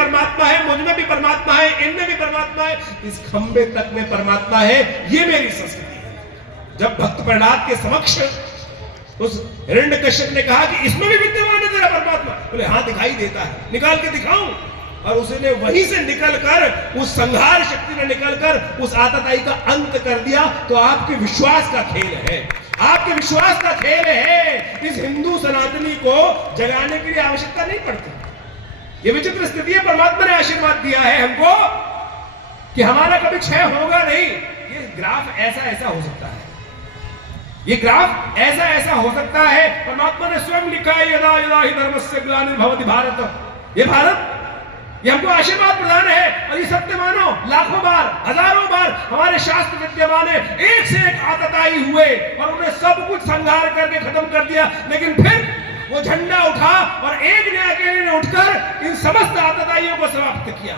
परमात्मा है, मुझ में भी परमात्मा है, इनमें भी परमात्मा है, इस खंबे तक में परमात्मा है। ये मेरी संस्कृति है। जब भक्त प्रहलाद के समक्ष उस हिरण्यकश्यप ने कहा कि इसमें भी विद्यमान है तेरा परमात्मा, बोले हाँ दिखाई देता है, निकाल के दिखाऊं। और उसने वहीं से निकलकर, उस संहार शक्ति ने निकलकर उस आतताई का अंत कर दिया। तो आपके विश्वास का खेल है, आपके विश्वास का खेल है। इस हिंदू सनातनी को जगाने के लिए आवश्यकता नहीं पड़ती। ये विचित्र स्थिति है। परमात्मा ने आशीर्वाद दिया है हमको कि हमारा कभी क्षय होगा नहीं। ये ग्राफ ऐसा ऐसा हो सकता है, ये ग्राफ ऐसा ऐसा हो सकता है। परमात्मा ने स्वयं लिखा है, यदा यदा ही धर्मस्य ग्लानिर्भवति भारत। ये भारत, ये हमको आशीर्वाद प्रदान है। और ये सत्य मानो, लाखों बार, हजारों बार हमारे शास्त्र विद्यमान है। एक से एक आतताई हुए और उन्हें सब कुछ संहार करके खत्म कर दिया, लेकिन फिर वो झंडा उठा और एक ने अकेले ने उठकर इन समस्त आतताइयों को समाप्त किया।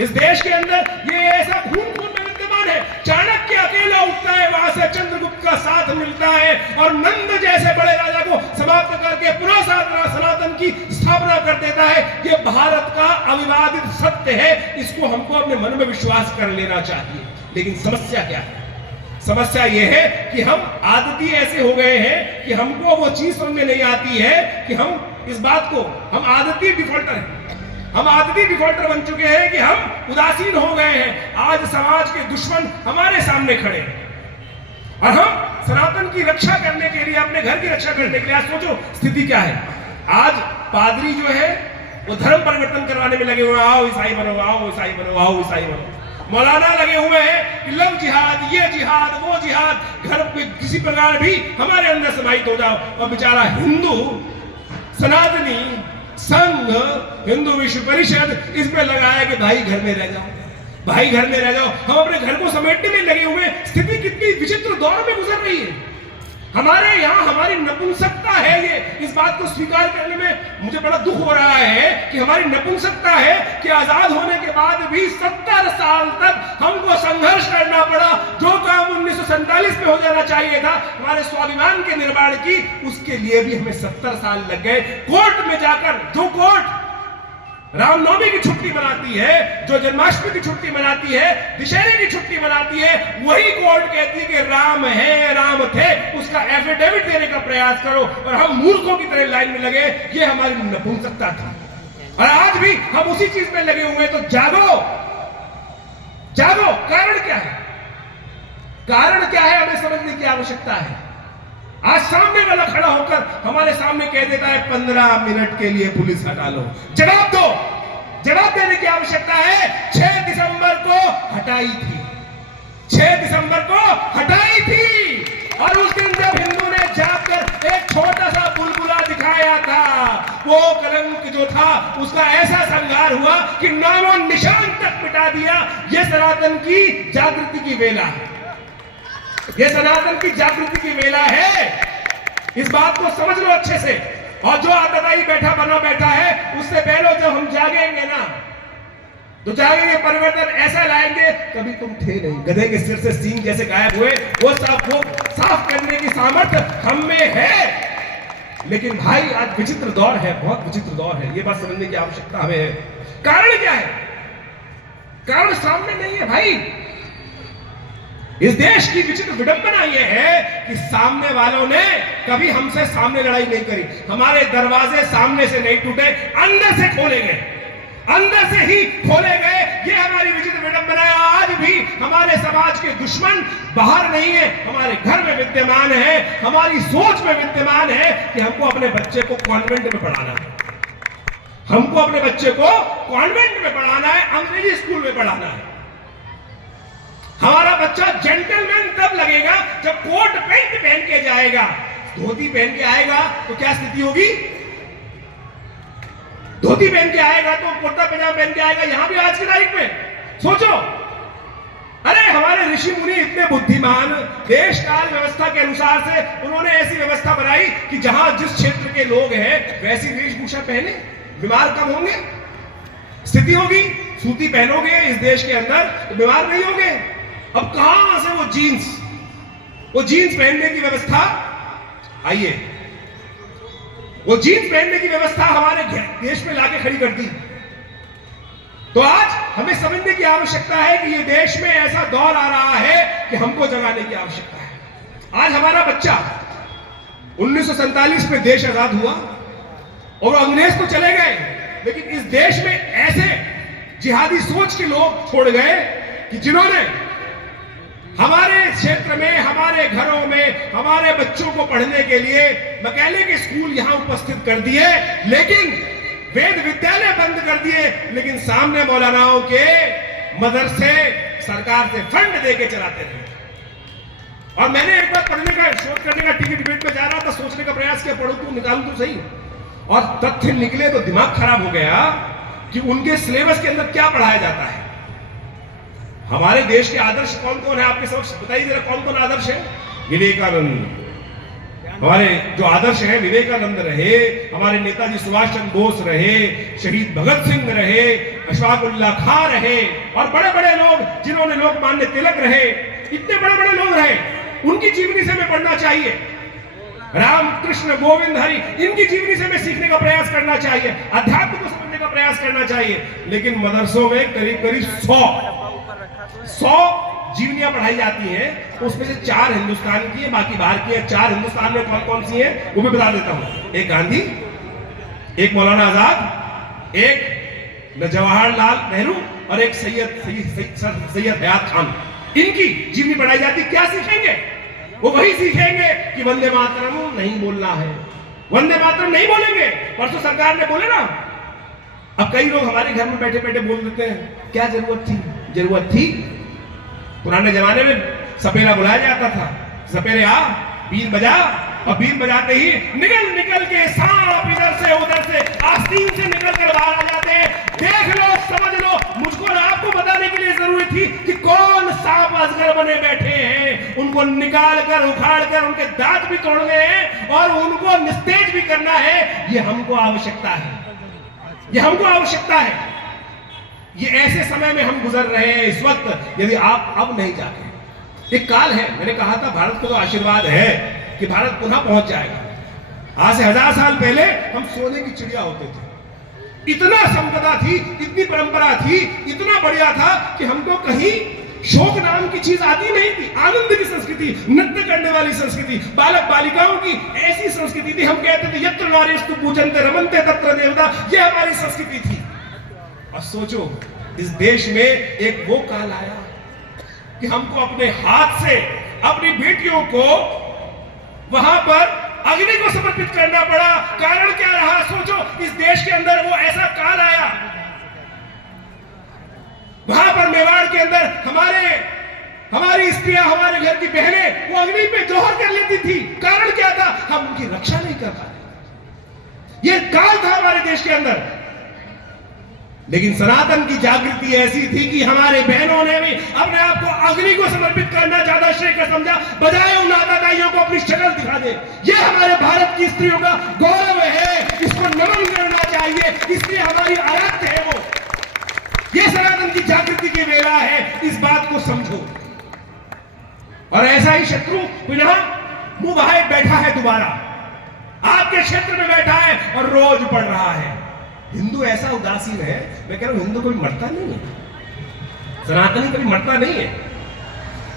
इस देश के अंदर ये ऐसा खून खून में विद्यमान है। चाणक्य अकेला उठता है, वहां से चंद्रगुप्त का साथ मिलता है और नंद जैसे बड़े राजा को समाप्त करके पूरा सनातन की स्थापना कर देता है। ये भारत का अविवादित सत्य है। इसको हमको अपने मन में विश्वास कर लेना चाहिए। लेकिन समस्या क्या है? समस्या यह है कि हम आदती ऐसे हो गए हैं कि हमको वो चीज समझ में नहीं आती है कि हम इस बात को, हम आदती डिफॉल्टर हैं। हम आदती डिफॉल्टर बन चुके हैं कि हम उदासीन हो गए हैं। आज समाज के दुश्मन हमारे सामने खड़े हैं और हम सनातन की रक्षा करने के लिए, अपने घर की रक्षा करने के लिए, आज सोचो स्थिति क्या है। आज पादरी जो है वो धर्म परिवर्तन करवाने में लगे हुए, आओ ईसाई बनो, आओ ईसाई बनो, आओ ईसाई बनो। मौलाना लगे हुए हैं कि लव जिहाद, ये जिहाद, वो जिहाद, घर पे किसी प्रकार भी हमारे अंदर समाहित हो जाओ। और बेचारा हिंदू, सनातनी, संघ, हिंदू विश्व परिषद इस पे लगाया कि भाई घर में रह जाओ, भाई घर में रह जाओ। हम अपने घर को समेटने में लगे हुए। स्थिति कितनी विचित्र दौर में गुजर रही है। हमारे यहाँ हमारी नपुंसकता है। ये इस बात को स्वीकार करने में मुझे बड़ा दुख हो रहा है कि हमारी नपुंसकता है कि आजाद होने के बाद भी 70 साल तक हमको संघर्ष करना पड़ा। जो काम 1947 में हो जाना चाहिए था हमारे स्वाभिमान के निर्माण की, उसके लिए भी हमें 70 साल लग गए। कोर्ट में जाकर, जो कोर्ट रामनवमी की छुट्टी मनाती है, जो जन्माष्टमी की छुट्टी मनाती है, दशहरे की छुट्टी मनाती है, वही कोर्ट कहती है कि राम है, राम थे, उसका एफिडेविट देने का प्रयास करो। और हम मूर्खों की तरह लाइन में लगे। ये हमारी नपुंसकता थी और आज भी हम उसी चीज में लगे हुए। तो जागो, जागो। कारण क्या है? कारण क्या है हमें समझने की आवश्यकता है। आज सामने वाला खड़ा होकर हमारे सामने कह देता है 15 मिनट के लिए पुलिस हटा लो। जवाब दो। जवाब देने की आवश्यकता है। 6 दिसंबर को हटाई थी, 6 दिसंबर को हटाई थी। और उस दिन जब हिंदू ने जाकर एक छोटा सा बुलबुला दिखाया था, वो कलंक जो था उसका ऐसा संहार हुआ कि नामो निशान तक मिटा दिया। ये सनातन की जागृति की वेला है, ये सनातन की जागृति की वेला है। इस बात को समझ लो अच्छे से। और जो आतताई बैठा बना बैठा है उससे पहले जब हम जागेंगे ना, तो जागेंगे, परिवर्तन ऐसा लाएंगे कभी तुम थे नहीं। गधे के सिर से सींग जैसे गायब हुए, वो साफ करने की सामर्थ्य हम में है। लेकिन भाई आज विचित्र दौर है, बहुत विचित्र दौर है। ये बात समझने की आवश्यकता हमें है। कारण क्या है? कारण सामने नहीं है भाई। इस देश की विचित्र विडंबना यह है कि सामने वालों ने कभी हमसे सामने लड़ाई नहीं करी। हमारे दरवाजे सामने से नहीं टूटे, अंदर से खोले गए, अंदर से ही खोले गए। ये हमारी विचित्र विडंबना है। आज भी हमारे समाज के दुश्मन बाहर नहीं है, हमारे घर में विद्यमान है, हमारी सोच में विद्यमान है कि हमको अपने बच्चे को कॉन्वेंट में पढ़ाना है, हमको अपने बच्चे को कॉन्वेंट में पढ़ाना है, अंग्रेजी स्कूल में पढ़ाना है। हमारा बच्चा जेंटलमैन तब लगेगा जब कोट पैंट पहन के जाएगा। धोती पहन के आएगा तो क्या स्थिति होगी? धोती पहन के आएगा तो कुर्ता पजामा पहन के आएगा। यहां भी आज की तारीख में सोचो, अरे हमारे ऋषि मुनि इतने बुद्धिमान, देश काल व्यवस्था के अनुसार से उन्होंने ऐसी व्यवस्था बनाई कि जहां जिस क्षेत्र के लोग हैं वैसी वेशभूषा पहने, बीमार कम होंगे। स्थिति होगी सूती पहनोगे इस देश के अंदर तो बीमार नहीं होंगे। अब कहां से वो जीन्स पहनने की व्यवस्था? आइए, वो जीन्स पहनने की व्यवस्था हमारे देश में लाके खड़ी कर दी। तो आज हमें समझने की आवश्यकता है कि ये देश में ऐसा दौर आ रहा है कि हमको जगाने की आवश्यकता है। आज हमारा बच्चा 1947 में देश आजाद हुआ और अंग्रेज तो चले गए, लेकिन इस देश में ऐसे जिहादी सोच के लोग छोड़ गए कि जिन्होंने हमारे क्षेत्र में, हमारे घरों में, हमारे बच्चों को पढ़ने के लिए मकैले के स्कूल यहां उपस्थित कर दिए, लेकिन वेद विद्यालय बंद कर दिए, लेकिन सामने मौलानाओं के मदरसे सरकार से फंड देके चलाते थे। और मैंने एक बार पढ़ने का, शोध करने का, टीवी डिबेट में जा रहा था, सोचने का प्रयास किया, पढ़ूं तो निकालूं तो सही, और तथ्य निकले तो दिमाग खराब हो गया कि उनके सिलेबस के अंदर क्या पढ़ाया जाता है। हमारे देश के आदर्श कौन कौन है आपके समक्ष बताइए जरा, कौन कौन आदर्श है? विवेकानंद, हमारे जो आदर्श है विवेकानंद रहे, हमारे नेताजी सुभाष चंद्र बोस रहे, शहीद भगत सिंह रहे, अशफाक उल्लाह खां रहे, और बड़े बड़े लोग जिन्होंने लोकमान्य तिलक रहे, इतने बड़े बड़े लोग रहे, उनकी जीवनी से हमें पढ़ना चाहिए। राम कृष्ण गोविंद हरि, इनकी जीवनी से हमें सीखने का प्रयास करना चाहिए, अध्यात्म को समझने का प्रयास करना चाहिए। लेकिन मदरसों में करीब करीब 100 जीवनियां पढ़ाई जाती हैं, उसमें से 4 हिंदुस्तान की है, बाकी बाहर की है। 4 हिंदुस्तान में कौन कौन सी है वो भी बता देता हूं। एक गांधी, एक मौलाना आजाद, एक जवाहरलाल नेहरू और एक सैयद हयात खान। इनकी जीवनी पढ़ाई जाती। क्या सीखेंगे? वो वही सीखेंगे कि वंदे मातरम नहीं बोलना है, वंदे मातरम नहीं बोलेंगे। परसों सरकार ने बोले ना, अब कई लोग हमारे घर में बैठे बैठे बोल देते हैं, क्या जरूरत थी? पुराने जमाने में सपेरा बुलाया जाता था, सपेरे आ, बीन बजा, और बीन बजाते ही निकल के सांप इधर से उधर से आस्तीन से निकल कर बाहर आ जाते हैं। देख लो, समझ लो, मुझको आपको बताने के लिए जरूरी थी कि कौन सांप अजगर बने बैठे हैं, उनको निकाल कर उखाड़ कर उनके दांत भी तोड़ने हैं और उनको निस्तेज भी करना है। ये हमको आवश्यकता है, ये हमको आवश्यकता है। ये ऐसे समय में हम गुजर रहे हैं इस वक्त, यदि आप अब नहीं जाते। एक काल है, मैंने कहा था भारत को तो आशीर्वाद है कि भारत पुनः पहुंच जाएगा। आज से 1000 साल पहले हम सोने की चिड़िया होते थे, इतना संपदा थी, इतनी परंपरा थी, इतना बढ़िया था कि हमको कहीं शोक नाम की चीज आती नहीं थी। आनंद की संस्कृति, नृत्य करने वाली संस्कृति, बालक बालिकाओं की ऐसी संस्कृति थी। हम कहते थे यत्र नारीस्तु पूजन्ते रमन्ते तत्र देवता, ये हमारी संस्कृति थी। और सोचो, इस देश में एक वो काल आया कि हमको अपने हाथ से अपनी बेटियों को वहां पर अग्नि को समर्पित करना पड़ा। कारण क्या रहा? सोचो, इस देश के अंदर वो ऐसा काल आया, वहां पर मेवाड़ के अंदर हमारी स्त्रियां, हमारे घर की बहनें वो अग्नि पे जोहर कर लेती थी। कारण क्या था? हम उनकी रक्षा नहीं कर पाते। ये काल था हमारे देश के अंदर। लेकिन सनातन की जागृति ऐसी थी कि हमारे बहनों ने भी अपने आप को अग्नि को समर्पित करना ज्यादा श्रेय समझा, बजाय उन आदाताइयों को अपनी शक्ल दिखा दे। ये हमारे भारत की स्त्रियों का गौरव है, इसको नमन करना चाहिए, इसलिए हमारी आराध्य है वो। ये सनातन की जागृति की वेला है, इस बात को समझो। और ऐसा ही शत्रु पुनः मुंह बहाए बैठा है, दोबारा आपके क्षेत्र में बैठा है और रोज पढ़ रहा है। हिंदू ऐसा उदासीन है, मैं कह रहा हूं हिंदू कभी मरता नहीं है, सनातनी कभी मरता नहीं है।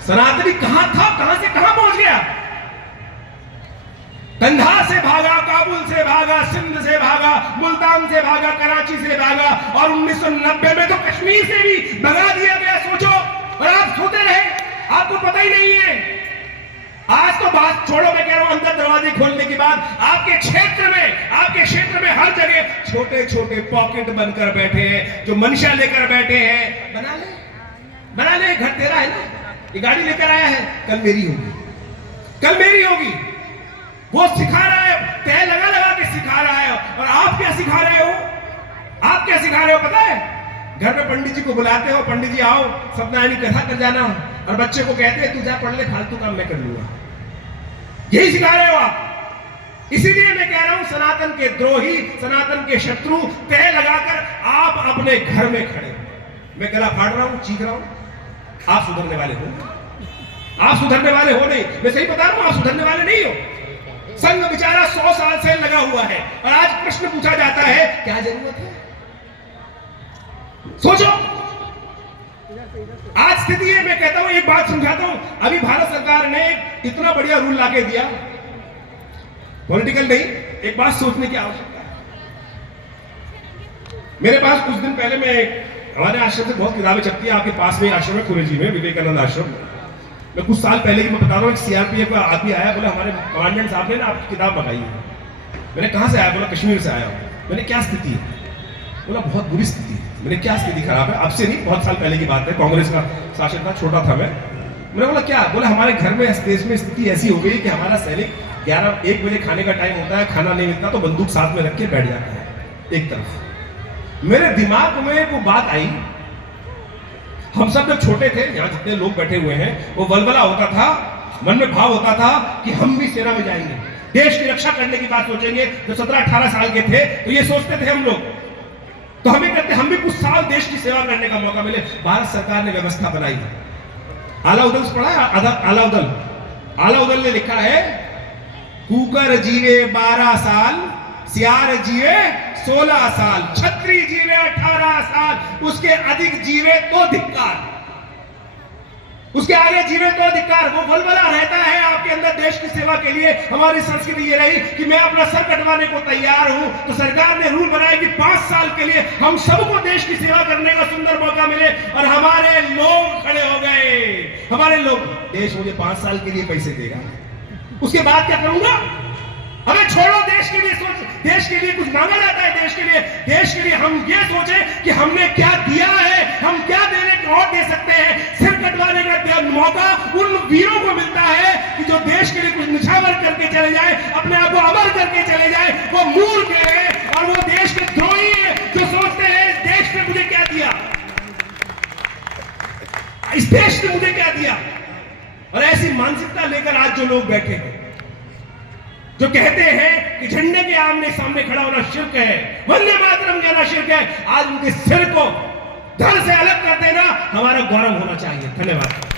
सनातनी कहां था, कहां से कहां पहुंच गया? कंधार से भागा, काबुल से भागा, सिंध से भागा, मुल्तान से भागा, कराची से भागा, और 1990 में तो कश्मीर से भी भगा दिया गया। सोचो, और आप सोते रहे, आपको पता ही नहीं है। आज तो बात छोड़ो, मैं कह रहा हूं अंदर दरवाजे खोलने के बाद आपके क्षेत्र में हर जगह छोटे छोटे पॉकेट बनकर बैठे हैं, जो मंशा लेकर बैठे हैं। बना ले, घर तेरा है ना, ये गाड़ी लेकर आया है, कल मेरी होगी। वो सिखा रहा है, तय लगा के सिखा रहा है। और आप क्या सिखा रहे हो? पता है, घर में पंडित जी को बुलाते हो, पंडित जी आओ सत्यनारायण की कथा कर जाना, और बच्चे को कहते हैं तू जा पढ़ ले, फालतू काम मैं कर लूंगा। यही सिखा रहे हो आप। इसीलिए मैं कह रहा हूं, सनातन के द्रोही, सनातन के शत्रु तय लगाकर आप अपने घर में खड़े हो। मैं गला फाड़ रहा हूं, चीख रहा हूं, आप सुधरने वाले हो नहीं। मैं सही बता रहा हूं, आप सुधरने वाले नहीं हो। संघ बेचारा 100 साल से लगा हुआ है, और आज प्रश्न पूछा जाता है क्या जरूरत है? सोचो आज स्थिति है। मैं कहता हूं, एक बात समझाता हूं, अभी भारत सरकार ने इतना बढ़िया रूल लाके दिया, पॉलिटिकल नहीं, एक बात सोचने की आवश्यकता है। मेरे पास कुछ दिन पहले हमारे आश्रम से बहुत किताबें छपती है, आपके पास में आश्रम है कुरेजी में, विवेकानंद आश्रम। मैं कुछ साल पहले की मैं बता रहा हूँ, एक सीआरपीएफ का आदमी आया, बोला हमारे कमांडेंट साहब ने ना आपकी किताब मंगाई है। मैंने कहां से आया? बोला कश्मीर से आया हूं। मैंने क्या स्थिति है? बोला बहुत बुरी स्थिति है। मैंने क्या स्थिति खराब है? अब से नहीं, बहुत साल पहले की बात है, कांग्रेस का शासन था, छोटा था मैंने बोला क्या? बोला हमारे घर में इस देश में स्थिति ऐसी हो गई कि हमारा सैनिक 11-1 बजे खाने का टाइम होता है, खाना नहीं मिलता तो बंदूक साथ में रख के बैठ जाता है एक तरफ। मेरे दिमाग में वो बात आई, हम सब जब छोटे थे, यहाँ जितने लोग बैठे हुए हैं, वो वलवला होता था, मन में भाव होता था कि हम भी सेना में जाएंगे, देश की रक्षा करने की बात सोचेंगे। जब 17-18 साल के थे तो ये सोचते थे हम लोग, तो हम भी कुछ साल देश की सेवा करने का मौका मिले। भारत सरकार ने व्यवस्था बनाई। आलाउद्दीन से पढ़ा है? आलाउद्दीन ने लिखा है, कुकर जीवे 12 साल, सियार जीवे 16 साल, छत्री जीवे 18 साल, उसके अधिक जीवे तो धिक्कार, उसके आगे जीवे तो धिक्कार। वो वलवला रहता है आपके अंदर देश की सेवा के लिए। हमारी संस्कृति ये रही कि मैं अपना सर कटवाने को तैयार हूं, तो सरकार ने रूल बनाया कि 5 साल के लिए हम सबको देश की सेवा करने का सुंदर मौका मिले। और हमारे लोग खड़े हो गए, हमारे लोग, देश मुझे 5 साल के लिए पैसे देगा, उसके बाद क्या करूंगा? हमें छोड़ो, देश के लिए सोच, देश के लिए कुछ मांगा जाता है, देश के लिए हम ये सोचें कि हमने क्या दिया है, हम क्या देने और दे सकते हैं। सिर कटवाने का मौका उन वीरों को मिलता है कि जो देश के लिए कुछ निछावर करके चले जाए, अपने आप को अमर करके चले जाए। वो मूर्ख है और वो देश के द्रोही है जो सोचते हैं इस देश ने मुझे क्या दिया, इस देश ने मुझे क्या दिया। और ऐसी मानसिकता लेकर आज जो लोग बैठे हैं, जो कहते हैं कि झंडे के आमने सामने खड़ा होना शिर्क है, वंदे मातरम कहना शिर्क है, आज उनके सिर को धड़ से अलग कर देना हमारा गौरव होना चाहिए। धन्यवाद।